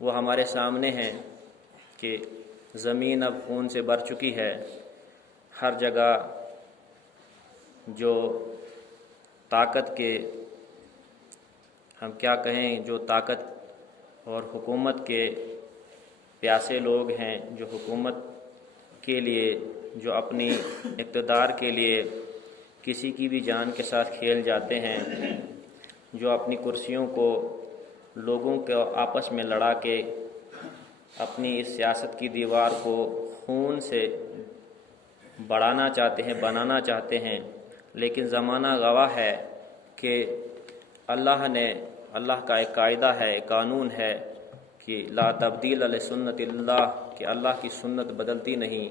وہ ہمارے سامنے ہیں کہ زمین اب خون سے بھر چکی ہے، ہر جگہ جو طاقت کے ہم کیا کہیں جو طاقت اور حکومت کے پیاسے لوگ ہیں، جو حکومت کے لیے، جو اپنی اقتدار کے لیے کسی کی بھی جان کے ساتھ کھیل جاتے ہیں، جو اپنی کرسیوں کو لوگوں کے آپس میں لڑا کے اپنی اس سیاست کی دیوار کو خون سے بڑھانا چاہتے ہیں، بنانا چاہتے ہیں۔ لیکن زمانہ گواہ ہے کہ اللہ کا ایک قاعدہ ہے، ایک قانون ہے کہ لا تبدیل لسنت اللہ، کہ اللہ کی سنت بدلتی نہیں۔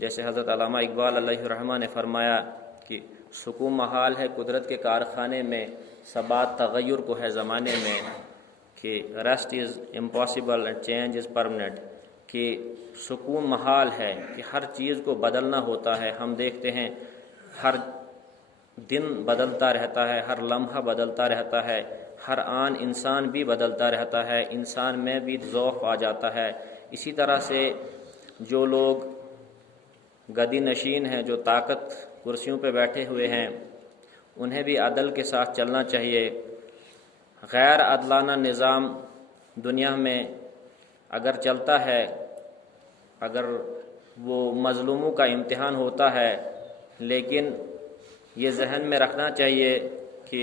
جیسے حضرت علامہ اقبال علیہ الرحمہ نے فرمایا کہ سکون محال ہے قدرت کے کارخانے میں، ثبات تغیر کو ہے زمانے میں، کہ rest is impossible and change is permanent, کہ سکون محال ہے کہ ہر چیز کو بدلنا ہوتا ہے۔ ہم دیکھتے ہیں ہر دن بدلتا رہتا ہے، ہر لمحہ بدلتا رہتا ہے، ہر آن انسان بھی بدلتا رہتا ہے، انسان میں بھی ضعف آ جاتا ہے۔ اسی طرح سے جو لوگ گدی نشین ہیں، جو طاقت کرسیوں پہ بیٹھے ہوئے ہیں، انہیں بھی عدل کے ساتھ چلنا چاہیے۔ غیر عدلانہ نظام دنیا میں اگر چلتا ہے، اگر وہ مظلوموں کا امتحان ہوتا ہے، لیکن یہ ذہن میں رکھنا چاہیے کہ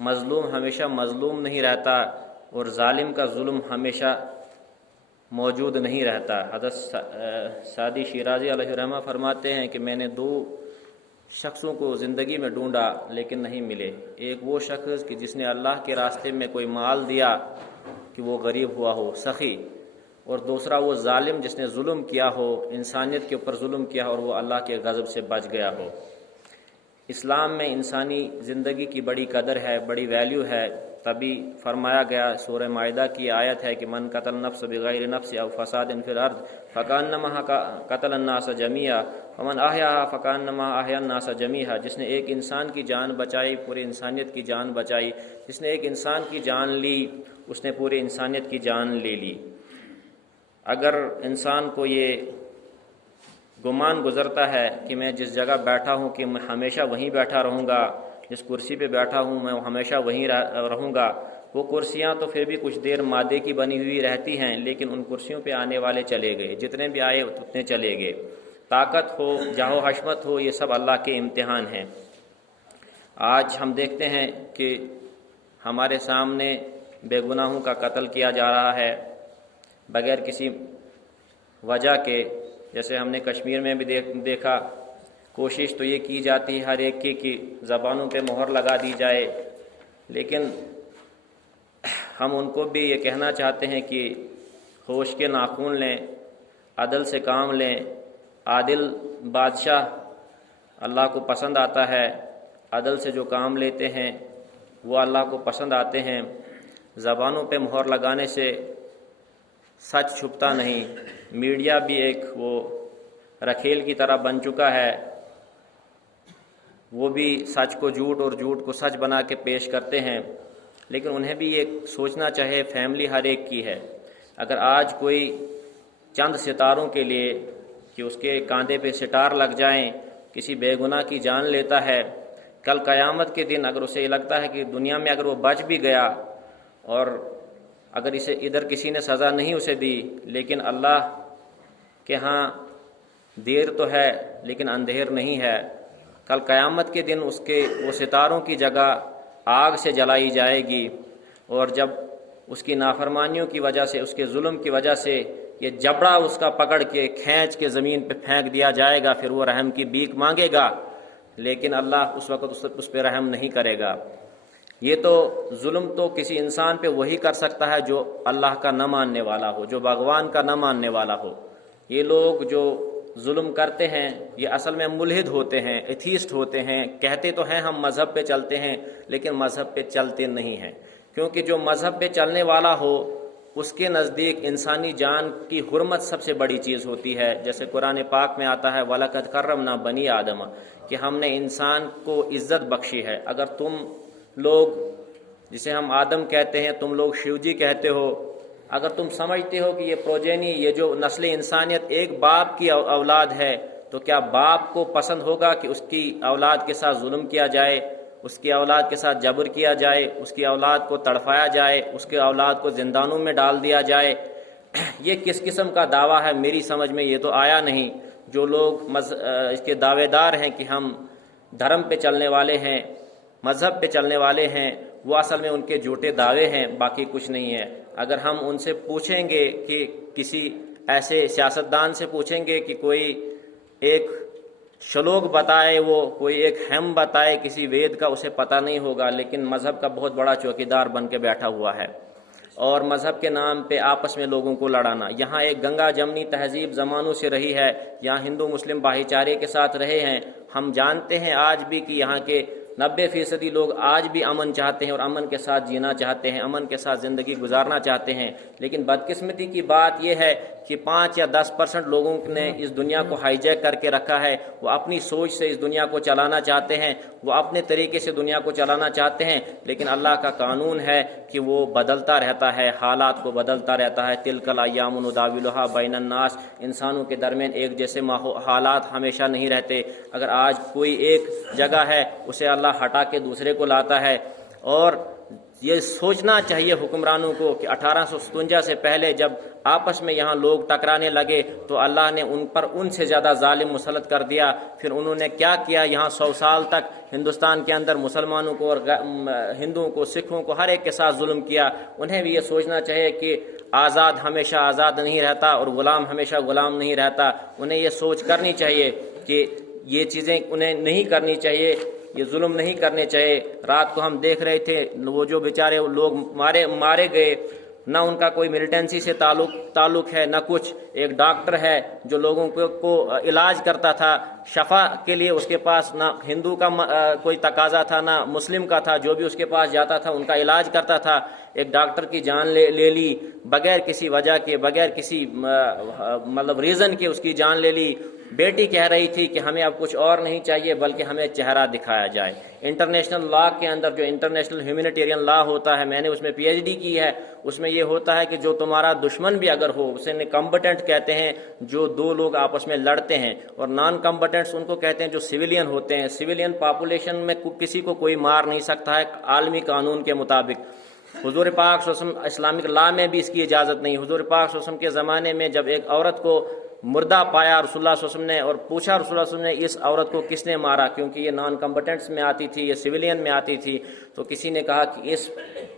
مظلوم ہمیشہ مظلوم نہیں رہتا اور ظالم کا ظلم ہمیشہ موجود نہیں رہتا۔ حضرت سعدی شیرازی علیہ الرحمہ فرماتے ہیں کہ میں نے 2 شخصوں کو زندگی میں ڈھونڈا لیکن نہیں ملے۔ ایک وہ شخص کہ جس نے اللہ کے راستے میں کوئی مال دیا کہ وہ غریب ہوا ہو، سخی، اور دوسرا وہ ظالم جس نے ظلم کیا ہو، انسانیت کے اوپر ظلم کیا اور وہ اللہ کے غضب سے بچ گیا ہو۔ اسلام میں انسانی زندگی کی بڑی قدر ہے، بڑی ویلیو ہے۔ تبھی فرمایا گیا، سورہ مائدہ کی آیت ہے کہ من قتل نفس بغیر نفس او فساد فی الارض فکانما قتل الناس جمیعا ومن احیاها فکانما احیا الناس جمیعا، جس نے ایک انسان کی جان بچائی پوری انسانیت کی جان بچائی، جس نے ایک انسان کی جان لی اس نے پوری انسانیت کی جان لے لی۔ اگر انسان کو یہ گمان گزرتا ہے کہ میں جس جگہ بیٹھا ہوں کہ میں ہمیشہ وہیں بیٹھا رہوں گا، جس کرسی پہ بیٹھا ہوں میں ہمیشہ وہیں رہوں گا، وہ کرسیاں تو پھر بھی کچھ دیر مادے کی بنی ہوئی رہتی ہیں، لیکن ان کرسیوں پہ آنے والے چلے گئے، جتنے بھی آئے اتنے چلے گئے۔ طاقت ہو، جاہ و حشمت ہو، یہ سب اللہ کے امتحان ہیں۔ آج ہم دیکھتے ہیں کہ ہمارے سامنے بے گناہوں کا قتل کیا جا رہا ہے بغیر کسی وجہ کے۔ جیسے ہم نے کشمیر میں بھی دیکھا، کوشش تو یہ کی جاتی ہے ہر ایک کی کہ زبانوں پہ مہر لگا دی جائے، لیکن ہم ان کو بھی یہ کہنا چاہتے ہیں کہ ہوش کے ناخن لیں، عدل سے کام لیں۔ عادل بادشاہ اللہ کو پسند آتا ہے، عدل سے جو کام لیتے ہیں وہ اللہ کو پسند آتے ہیں۔ زبانوں پہ مہر لگانے سے سچ چھپتا نہیں۔ میڈیا بھی ایک وہ رکھیل کی طرح بن چکا ہے، وہ بھی سچ کو جھوٹ اور جھوٹ کو سچ بنا کے پیش کرتے ہیں، لیکن انہیں بھی یہ سوچنا چاہے فیملی ہر ایک کی ہے۔ اگر آج کوئی چند ستاروں کے لیے کہ اس کے کاندھے پہ سٹار لگ جائیں کسی بے گناہ کی جان لیتا ہے، کل قیامت کے دن اگر اسے لگتا ہے کہ دنیا میں اگر وہ بچ بھی گیا اور اگر اسے ادھر کسی نے سزا نہیں اسے دی، لیکن اللہ کے ہاں دیر تو ہے لیکن اندھیر نہیں ہے، کل قیامت کے دن اس کے وہ ستاروں کی جگہ آگ سے جلائی جائے گی، اور جب اس کی نافرمانیوں کی وجہ سے، اس کے ظلم کی وجہ سے یہ جبڑا اس کا پکڑ کے کھینچ کے زمین پہ پھینک دیا جائے گا، پھر وہ رحم کی بھیک مانگے گا، لیکن اللہ اس وقت اس پہ رحم نہیں کرے گا۔ یہ تو ظلم تو کسی انسان پہ وہی کر سکتا ہے جو اللہ کا نہ ماننے والا ہو، جو بھگوان کا نہ ماننے والا ہو۔ یہ لوگ جو ظلم کرتے ہیں یہ اصل میں ملحد ہوتے ہیں، ایتھیسٹ ہوتے ہیں، کہتے تو ہیں ہم مذہب پہ چلتے ہیں لیکن مذہب پہ چلتے نہیں ہیں، کیونکہ جو مذہب پہ چلنے والا ہو اس کے نزدیک انسانی جان کی حرمت سب سے بڑی چیز ہوتی ہے۔ جیسے قرآن پاک میں آتا ہے وَلَقَدْ كَرَّمْنَا بَنِي آدَمَ، کہ ہم نے انسان کو عزت بخشی ہے۔ اگر تم لوگ جسے ہم آدم کہتے ہیں، تم لوگ شیو جی کہتے ہو، اگر تم سمجھتے ہو کہ یہ پروجینی، یہ جو نسل انسانیت ایک باپ کی اولاد ہے، تو کیا باپ کو پسند ہوگا کہ اس کی اولاد کے ساتھ ظلم کیا جائے، اس کی اولاد کے ساتھ جبر کیا جائے، اس کی اولاد کو تڑفایا جائے، اس کی اولاد کو زندانوں میں ڈال دیا جائے؟ یہ کس قسم کا دعویٰ ہے؟ میری سمجھ میں یہ تو آیا نہیں۔ جو لوگ اس کے دعوے دار ہیں کہ ہم دھرم پہ چلنے والے ہیں، مذہب پہ چلنے والے ہیں، وہ اصل میں ان کے جھوٹے دعوے ہیں، باقی کچھ نہیں ہے۔ اگر ہم ان سے پوچھیں گے کہ کسی ایسے سیاستدان سے پوچھیں گے کہ کوئی ایک شلوک بتائے، وہ کوئی ایک ہیم بتائے کسی وید کا، اسے پتہ نہیں ہوگا، لیکن مذہب کا بہت بڑا چوکیدار بن کے بیٹھا ہوا ہے، اور مذہب کے نام پہ آپس میں لوگوں کو لڑانا۔ یہاں ایک گنگا جمنی تہذیب زمانوں سے رہی ہے، یہاں ہندو مسلم بھائی چارے کے ساتھ رہے ہیں۔ ہم جانتے ہیں آج بھی کہ یہاں کے 90% لوگ آج بھی امن چاہتے ہیں اور امن کے ساتھ جینا چاہتے ہیں، امن کے ساتھ زندگی گزارنا چاہتے ہیں۔ لیکن بدقسمتی کی بات یہ ہے کہ 5 یا 10% لوگوں نے اس دنیا کو ہائی جیک کر کے رکھا ہے۔ وہ اپنی سوچ سے اس دنیا کو چلانا چاہتے ہیں، وہ اپنے طریقے سے دنیا کو چلانا چاہتے ہیں، لیکن اللہ کا قانون ہے کہ وہ بدلتا رہتا ہے، حالات کو بدلتا رہتا ہے۔ تلک الایام نداولھا بین الناس، انسانوں کے درمیان ایک جیسے حالات ہمیشہ نہیں رہتے۔ اگر آج کوئی ایک جگہ ہے، اسے اللہ ہٹا کے دوسرے کو لاتا ہے۔ اور یہ سوچنا چاہیے حکمرانوں کو کہ 1857 سے پہلے جب آپس میں یہاں لوگ ٹکرانے لگے تو اللہ نے ان پر ان سے زیادہ ظالم مسلط کر دیا۔ پھر انہوں نے کیا کیا؟ یہاں 100 سال تک ہندوستان کے اندر مسلمانوں کو اور ہندوؤں کو، سکھوں کو، ہر ایک کے ساتھ ظلم کیا۔ انہیں بھی یہ سوچنا چاہیے کہ آزاد ہمیشہ آزاد نہیں رہتا اور غلام ہمیشہ غلام نہیں رہتا۔ انہیں یہ سوچ کرنی چاہیے کہ یہ چیزیں انہیں نہیں کرنی چاہیے، یہ ظلم نہیں کرنے چاہیے۔ رات کو ہم دیکھ رہے تھے وہ جو بیچارے لوگ مارے گئے، نہ ان کا کوئی ملٹنسی سے تعلق ہے، نہ کچھ۔ ایک ڈاکٹر ہے جو لوگوں کو علاج کرتا تھا، شفا کے لیے اس کے پاس نہ ہندو کا کوئی تقاضا تھا نہ مسلم کا تھا، جو بھی اس کے پاس جاتا تھا ان کا علاج کرتا تھا۔ ایک ڈاکٹر کی جان لے لی بغیر کسی وجہ کے، بغیر کسی مطلب ریزن کے، اس کی جان لے لی۔ بیٹی کہہ رہی تھی کہ ہمیں اب کچھ اور نہیں چاہیے بلکہ ہمیں چہرہ دکھایا جائے۔ انٹرنیشنل لا کے اندر جو انٹرنیشنل ہیومینیٹیرین لا ہوتا ہے، میں نے اس میں پی ایچ ڈی کی ہے، اس میں یہ ہوتا ہے کہ جو تمہارا دشمن بھی اگر ہو، اسے کمبٹنٹ کہتے ہیں، جو دو لوگ آپس میں لڑتے ہیں، اور نان کمبٹنٹس ان کو کہتے ہیں جو سویلین ہوتے ہیں۔ سویلین پاپولیشن میں کسی کو کوئی مار نہیں سکتا ہے عالمی قانون کے مطابق۔ حضور پاک صلی اللہ علیہ وسلم اسلامک لا میں بھی اس کی اجازت نہیں۔ حضور پاک صلی اللہ علیہ وسلم کے زمانے میں جب ایک عورت کو مردہ پایا رسول اللہ صلی اللہ علیہ وسلم نے اور پوچھا رسول اللہ صلی اللہ علیہ وسلم نے اس عورت کو کس نے مارا، کیونکہ یہ نان کمبٹنٹس میں آتی تھی، یہ سویلین میں آتی تھی، تو کسی نے کہا کہ اس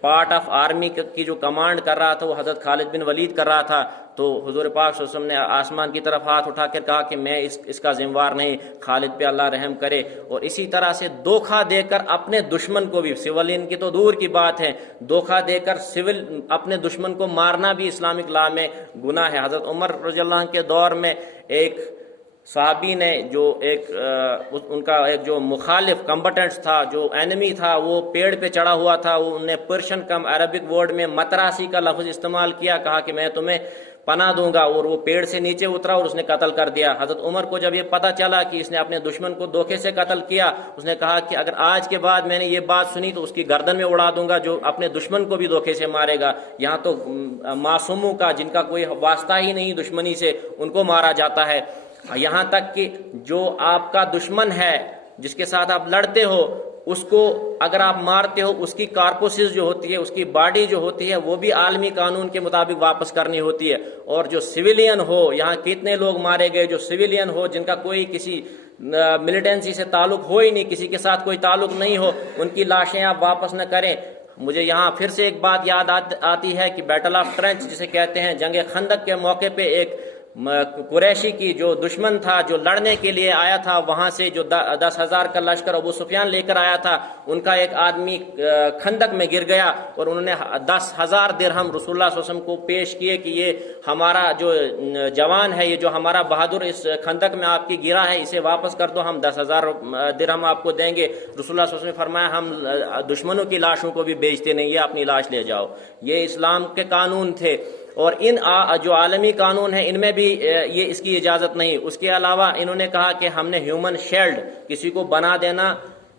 پارٹ آف آرمی کی جو کمانڈ کر رہا تھا وہ حضرت خالد بن ولید کر رہا تھا۔ تو حضور پاک صلی اللہ علیہ وسلم نے آسمان کی طرف ہاتھ اٹھا کر کہا کہ میں اس کا ذمہ وار نہیں، خالد پہ اللہ رحم کرے۔ اور اسی طرح سے دھوکہ دے کر اپنے دشمن کو بھی، سویلین کی تو دور کی بات ہے، دھوکہ دے کر اپنے دشمن کو مارنا بھی اسلامک لا میں گناہ ہے۔ حضرت عمر رضی اللہ عنہ کے دور میں ایک صحابی نے جو ان کا ایک جو مخالف کمبٹنٹس تھا، جو اینمی تھا، وہ پیڑ پہ چڑھا ہوا تھا، وہ انہیں پرشین کم عربک ورڈ میں متراسی کا لفظ استعمال کیا، کہا کہ میں تمہیں پناہ دوں گا، اور وہ پیڑ سے نیچے اترا اور اس نے قتل کر دیا۔ حضرت عمر کو جب یہ پتہ چلا کہ اس نے اپنے دشمن کو دھوکے سے قتل کیا، اس نے کہا کہ اگر آج کے بعد میں نے یہ بات سنی تو اس کی گردن میں اڑا دوں گا جو اپنے دشمن کو بھی دھوکے سے مارے گا۔ یہاں تو معصوموں کا، جن کا کوئی واسطہ ہی نہیں دشمنی سے، ان کو مارا جاتا ہے۔ یہاں تک کہ جو آپ کا دشمن ہے، جس کے ساتھ آپ لڑتے ہو، اس کو اگر آپ مارتے ہو، اس کی کارپوسز جو ہوتی ہے، اس کی باڈی جو ہوتی ہے، وہ بھی عالمی قانون کے مطابق واپس کرنی ہوتی ہے۔ اور جو سویلین ہو، یہاں کتنے لوگ مارے گئے جو سویلین ہو، جن کا کوئی کسی ملیٹنسی سے تعلق ہو ہی نہیں، کسی کے ساتھ کوئی تعلق نہیں ہو، ان کی لاشیں آپ واپس نہ کریں۔ مجھے یہاں پھر سے ایک بات یاد آتی ہے کہ بیٹل آف ٹرنچ جسے کہتے ہیں، جنگ خندق کے موقع پہ ایک قریشی کی جو دشمن تھا، جو لڑنے کے لیے آیا تھا، وہاں سے جو 10,000 کا لشکر ابو سفیان لے کر آیا تھا، ان کا ایک آدمی خندق میں گر گیا، اور انہوں نے 10,000 درہم رسول اللہ صلی اللہ علیہ وسلم کو پیش کیے کہ یہ ہمارا جو جوان ہے، یہ جو ہمارا بہادر اس خندق میں آپ کی گرا ہے، اسے واپس کر دو، ہم 10,000 درہم آپ کو دیں گے۔ رسول اللہ صلی اللہ علیہ وسلم نے فرمایا ہم دشمنوں کی لاشوں کو بھی بیچتے نہیں، یہ اپنی لاش لے جاؤ۔ یہ اسلام کے قانون تھے، اور ان جو عالمی قانون ہیں ان میں بھی یہ اس کی اجازت نہیں۔ اس کے علاوہ انہوں نے کہا کہ ہم نے ہیومن شیلڈ، کسی کو بنا دینا،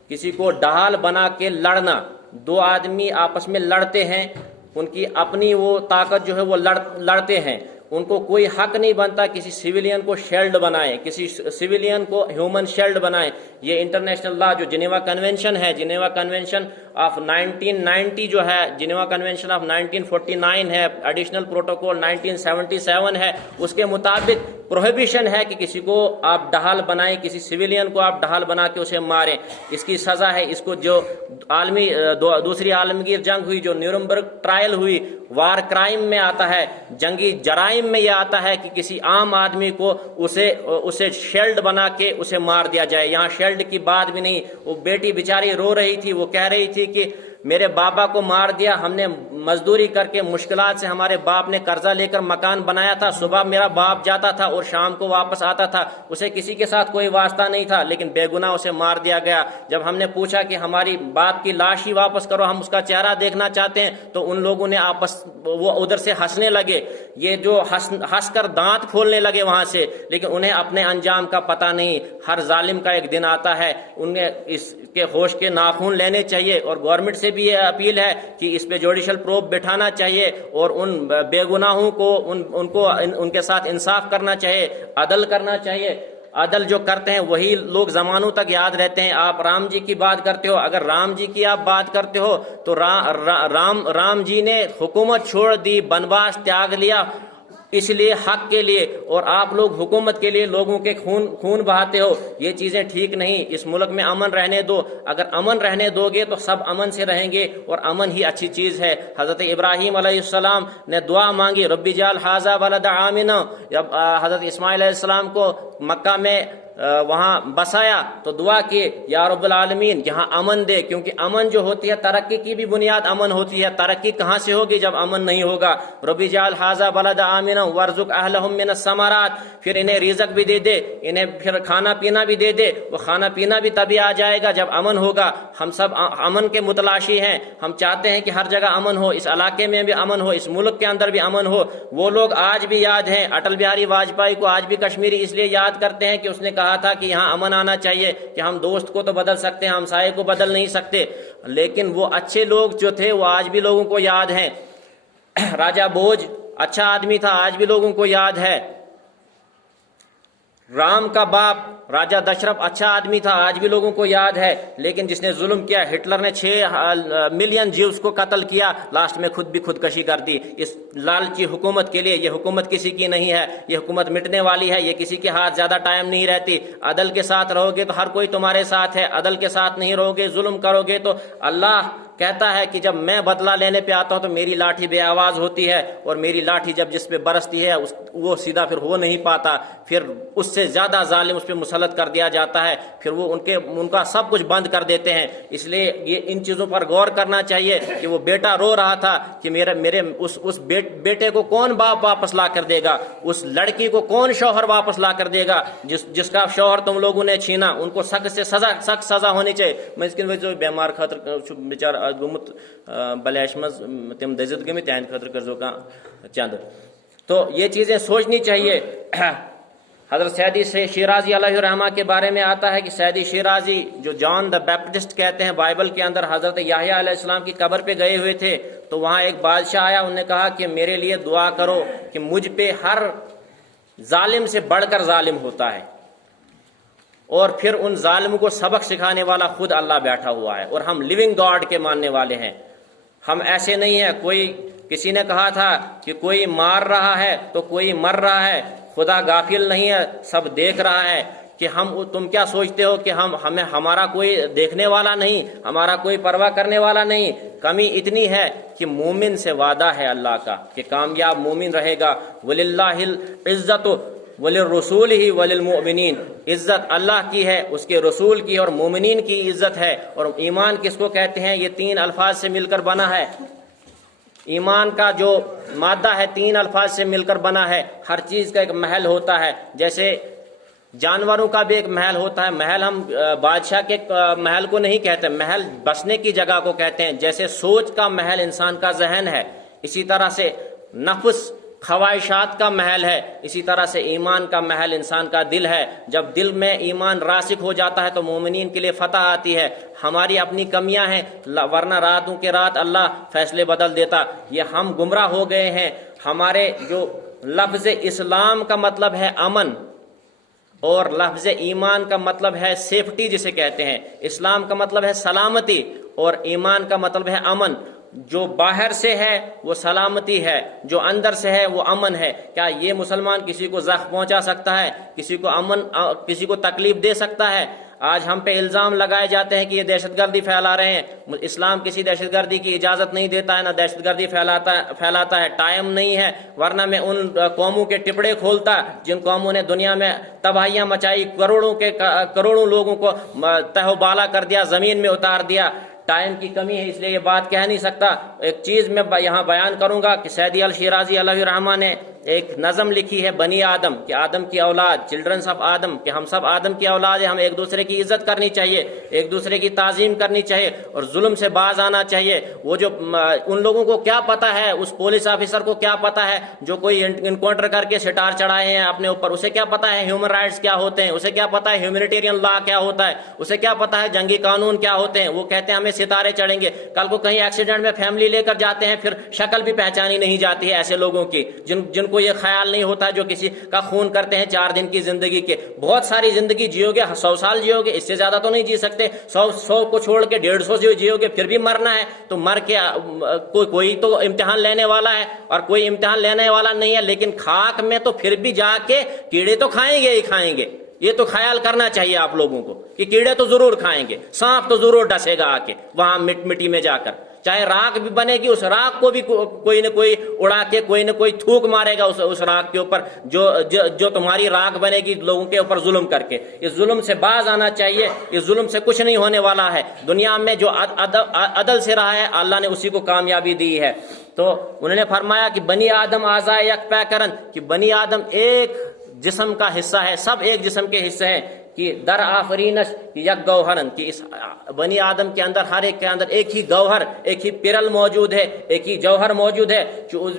کسی کو ڈھال بنا کے لڑنا، دو آدمی آپس میں لڑتے ہیں، ان کی اپنی وہ طاقت جو ہے وہ لڑتے ہیں. ان کو کوئی حق نہیں بنتا کسی سویلین کو شیلڈ بنائیں، کسی سویلین کو ہیومن شیلڈ بنائیں. یہ انٹرنیشنل لا جو جنیوا کنونشن ہے، جنیوا کنونشن آف 1990 جو ہے، جنیوا کنونشن آف 1949 ہے، ایڈیشنل پروٹوکول 1977 ہے، اس کے مطابق پروہیبیشن ہے کہ کسی کو آپ ڈھال بنائیں، کسی سویلین کو آپ ڈھال بنا کے اسے ماریں. اس کی سزا ہے. اس کو جو دوسری عالمگیر جنگ ہوئی، جو نیورمبرگ ٹرائل ہوئی، وار کرائم میں آتا ہے، جنگی جرائم میں یہ آتا ہے کہ کسی عام آدمی کو اسے شیلڈ بنا کے اسے مار دیا جائے. یہاں شیلڈ کی بات بھی نہیں. وہ بیٹی بیچاری رو رہی تھی، وہ کہہ رہی تھی کہ میرے بابا کو مار دیا، ہم نے مزدوری کر کے مشکلات سے ہمارے باپ نے قرضہ لے کر مکان بنایا تھا، صبح میرا باپ جاتا تھا اور شام کو واپس آتا تھا، اسے کسی کے ساتھ کوئی واسطہ نہیں تھا، لیکن بے گناہ اسے مار دیا گیا. جب ہم نے پوچھا کہ ہماری باپ کی لاش ہی واپس کرو، ہم اس کا چہرہ دیکھنا چاہتے ہیں، تو ان لوگوں نے وہ ادھر سے ہنسنے لگے. یہ جو ہنس کر دانت کھولنے لگے وہاں سے، لیکن انہیں اپنے انجام کا پتہ نہیں. ہر ظالم کا ایک دن آتا ہے. انہیں اس کے ہوش کے ناخن لینے چاہیے، اور گورنمنٹ سے بھی یہ اپیل ہے کہ اس پہ جوڈیشل پروب بٹھانا چاہیے اور ان بے گناہوں کو ان کے ساتھ انصاف کرنا چاہیے، عدل کرنا چاہیے. عدل جو کرتے ہیں وہی لوگ زمانوں تک یاد رہتے ہیں. آپ رام جی کی بات کرتے ہو، اگر رام جی کی آپ بات کرتے ہو تو رام جی نے حکومت چھوڑ دی، بنواس تیاگ لیا اس لیے حق کے لیے، اور آپ لوگ حکومت کے لیے لوگوں کے خون بہاتے ہو. یہ چیزیں ٹھیک نہیں. اس ملک میں امن رہنے دو. اگر امن رہنے دو گے تو سب امن سے رہیں گے، اور امن ہی اچھی چیز ہے. حضرت ابراہیم علیہ السلام نے دعا مانگی، ربی جعل ھذا بلد آمنا. جب حضرت اسماعیل علیہ السلام کو مکہ میں وہاں بسایا تو دعا کی، یا رب العالمین یہاں امن دے، کیونکہ امن جو ہوتی ہے ترقی کی بھی بنیاد امن ہوتی ہے. ترقی کہاں سے ہوگی جب امن نہیں ہوگا؟ ربی جعل ھذا بلد آمنا وارزق اہلہم من الثمرات. پھر انہیں رزق بھی دے دے، انہیں پھر کھانا پینا بھی دے دے. وہ کھانا پینا بھی تبھی آ جائے گا جب امن ہوگا. ہم سب امن کے متلاشی ہیں. ہم چاہتے ہیں کہ ہر جگہ امن ہو، اس علاقے میں بھی امن ہو، اس ملک کے اندر بھی امن ہو. وہ لوگ آج بھی یاد ہیں، اٹل بہاری واجپئی کو آج بھی کشمیری اس لیے یاد کرتے ہیں کہ اس نے کہا تھا کہ یہاں امن آنا چاہیے، کہ ہم دوست کو تو بدل سکتے ہیں، ہمسائے کو بدل نہیں سکتے. لیکن وہ اچھے لوگ جو تھے وہ آج بھی لوگوں کو یاد ہیں. راجہ بھوج اچھا آدمی تھا، آج بھی لوگوں کو یاد ہے. رام کا باپ راجہ دشرف اچھا آدمی تھا، آج بھی لوگوں کو یاد ہے. لیکن جس نے ظلم کیا، ہٹلر نے 6 ملین جیوز کو قتل کیا، لاسٹ میں خود بھی خودکشی کر دی اس لالچی حکومت کے لیے. یہ حکومت کسی کی نہیں ہے، یہ حکومت مٹنے والی ہے، یہ کسی کے ہاتھ زیادہ ٹائم نہیں رہتی. عدل کے ساتھ رہو گے تو ہر کوئی تمہارے ساتھ ہے، عدل کے ساتھ نہیں رہو گے، ظلم کرو گے تو اللہ کہتا ہے کہ جب میں بدلہ لینے پہ آتا ہوں تو میری لاٹھی بے آواز ہوتی ہے، اور میری لاٹھی جب جس پہ برستی ہے وہ سیدھا پھر ہو نہیں پاتا، پھر اس سے زیادہ ظالم اس پہ مسلط کر دیا جاتا ہے، پھر وہ ان کا سب کچھ بند کر دیتے ہیں. اس لیے یہ ان چیزوں پر غور کرنا چاہیے کہ وہ بیٹا رو رہا تھا کہ میرے اس بیٹے کو کون باپ واپس لا کر دے گا، اس لڑکی کو کون شوہر واپس لا کر دے گا جس کا شوہر تم لوگوں نے چھینا. ان کو سخت سزا ہونی چاہیے. میں اس کے بیمار خاطر بیچارہ گومت بلیش مز تم دزت گمت تہند خاطر کرزو کا چند. تو یہ چیزیں سوچنی چاہیے. حضرت سیدی شیرازی علیہ الرحمہ کے بارے میں آتا ہے کہ سیدی شیرازی جو جان دا بیپٹسٹ کہتے ہیں بائبل کے اندر، حضرت یحییٰ علیہ السلام کی قبر پہ گئے ہوئے تھے. تو وہاں ایک بادشاہ آیا، انہوں نے کہا کہ میرے لیے دعا کرو کہ مجھ پہ ہر ظالم سے بڑھ کر ظالم ہوتا ہے، اور پھر ان ظالموں کو سبق سکھانے والا خود اللہ بیٹھا ہوا ہے، اور ہم لیونگ گاڈ کے ماننے والے ہیں. ہم ایسے نہیں ہیں. کسی نے کہا تھا کہ کوئی مار رہا ہے تو کوئی مر رہا ہے، خدا غافل نہیں ہے، سب دیکھ رہا ہے. کہ تم کیا سوچتے ہو کہ ہمارا کوئی دیکھنے والا نہیں، ہمارا کوئی پرواہ کرنے والا نہیں؟ کمی اتنی ہے کہ مومن سے وعدہ ہے اللہ کا کہ کامیاب مومن رہے گا. وَلِلَّهِ الْعِزَّةُ وَلِلرُّسُولِهِ وَلِلْمُؤْمِنِينَ. عزت اللہ کی ہے، اس کے رسول کی اور مومنین کی عزت ہے. اور ایمان کس کو کہتے ہیں؟ یہ 3 الفاظ سے مل کر بنا ہے. ایمان کا جو مادہ ہے 3 الفاظ سے مل کر بنا ہے. ہر چیز کا ایک محل ہوتا ہے. جیسے جانوروں کا بھی ایک محل ہوتا ہے. محل ہم بادشاہ کے محل کو نہیں کہتے، محل بسنے کی جگہ کو کہتے ہیں. جیسے سوچ کا محل انسان کا ذہن ہے، اسی طرح سے نفس خواہشات کا محل ہے، اسی طرح سے ایمان کا محل انسان کا دل ہے۔ جب دل میں ایمان راسخ ہو جاتا ہے تو مومنین کے لیے فتح آتی ہے۔ ہماری اپنی کمیاں ہیں، ورنہ راتوں کے رات اللہ فیصلے بدل دیتا۔ یہ ہم گمراہ ہو گئے ہیں۔ ہمارے جو لفظ اسلام کا مطلب ہے امن، اور لفظ ایمان کا مطلب ہے سیفٹی جسے کہتے ہیں۔ اسلام کا مطلب ہے سلامتی اور ایمان کا مطلب ہے امن۔ جو باہر سے ہے وہ سلامتی ہے، جو اندر سے ہے وہ امن ہے۔ کیا یہ مسلمان کسی کو زخم پہنچا سکتا ہے؟ کسی کو تکلیف دے سکتا ہے؟ آج ہم پہ الزام لگائے جاتے ہیں کہ یہ دہشت گردی پھیلا رہے ہیں۔ اسلام کسی دہشت گردی کی اجازت نہیں دیتا ہے، نہ دہشت گردی پھیلاتا ہے۔ ٹائم نہیں ہے، ورنہ میں ان قوموں کے ٹپڑے کھولتا جن قوموں نے دنیا میں تباہیاں مچائی، کروڑوں لوگوں کو تہو بالا کر دیا، زمین میں اتار دیا۔ ٹائم کی کمی ہے اس لیے یہ بات کہہ نہیں سکتا۔ ایک چیز میں یہاں بیان کروں گا کہ سعدی الشیرازی علیہ الرحمہ نے ایک نظم لکھی ہے، بنی آدم، کہ آدم کی اولاد، چلڈرنس آف آدم، کہ ہم سب آدم کی اولاد ہیں، ہم ایک دوسرے کی عزت کرنی چاہیے، ایک دوسرے کی تعظیم کرنی چاہیے اور ظلم سے باز آنا چاہیے۔ وہ جو ان لوگوں کو کیا پتا ہے، اس پولیس آفیسر کو کیا پتا ہے جو کوئی انکاؤنٹر کر کے سٹار چڑھائے ہیں اپنے اوپر، اسے کیا پتا ہے ہیومن رائٹس کیا ہوتے ہیں، اسے کیا پتا ہے ہیومینیٹیرین لا کیا ہوتا ہے، اسے کیا پتا ہے جنگی قانون کیا ہوتے ہیں۔ وہ کہتے ہیں ہمیں ستارے چڑھیں گے، کل کو کہیں ایکسیڈنٹ میں فیملی لے کر جاتے ہیں، پھر شکل بھی پہچانی نہیں جاتی ہے ایسے لوگوں کی جن کو یہ خیال نہیں ہوتا، جو کسی کا خون کرتے ہیں 4 دن کی زندگی کے۔ بہت ساری زندگی جیو گے، 100 سال جیو گے، اس سے زیادہ تو نہیں جی سکتے۔ 100 کو چھوڑ کے 150 جیو گے، پھر بھی مرنا ہے تو مر کے کوئی تو امتحان لینے والا ہے، اور کوئی امتحان لینے والا نہیں ہے، لیکن خاک میں تو پھر بھی جا کے کیڑے تو کھائیں گے ہی کھائیں گے۔ یہ تو خیال کرنا چاہیے آپ لوگوں کو کہ کیڑے تو ضرور کھائیں گے، سانپ تو ضرور ڈسے گا آ کے وہاں مٹی میں جا کر، چاہے راکھ بھی بنے گی، اس راکھ کو بھی کوئی نہ کوئی اڑا کے کوئی نہ کوئی تھوک مارے گا اس راکھ کے اوپر جو تمہاری راکھ بنے گی لوگوں کے اوپر ظلم کر کے۔ اس ظلم سے باز آنا چاہیے، اس ظلم سے کچھ نہیں ہونے والا ہے۔ دنیا میں جو عدل سے رہا ہے اللہ نے اسی کو کامیابی دی ہے۔ تو انہوں نے فرمایا کہ بنی آدم اعضاء یک پیکرن، کہ بنی آدم ایک جسم کا حصہ ہے، سب ایک جسم کے حصے ہیں، کہ در آفرینش یک گوہرن، کہ اس بنی آدم کے اندر ہر ایک کے اندر ایک ہی گوہر، ایک ہی پیرل موجود ہے، ایک ہی جوہر موجود ہے۔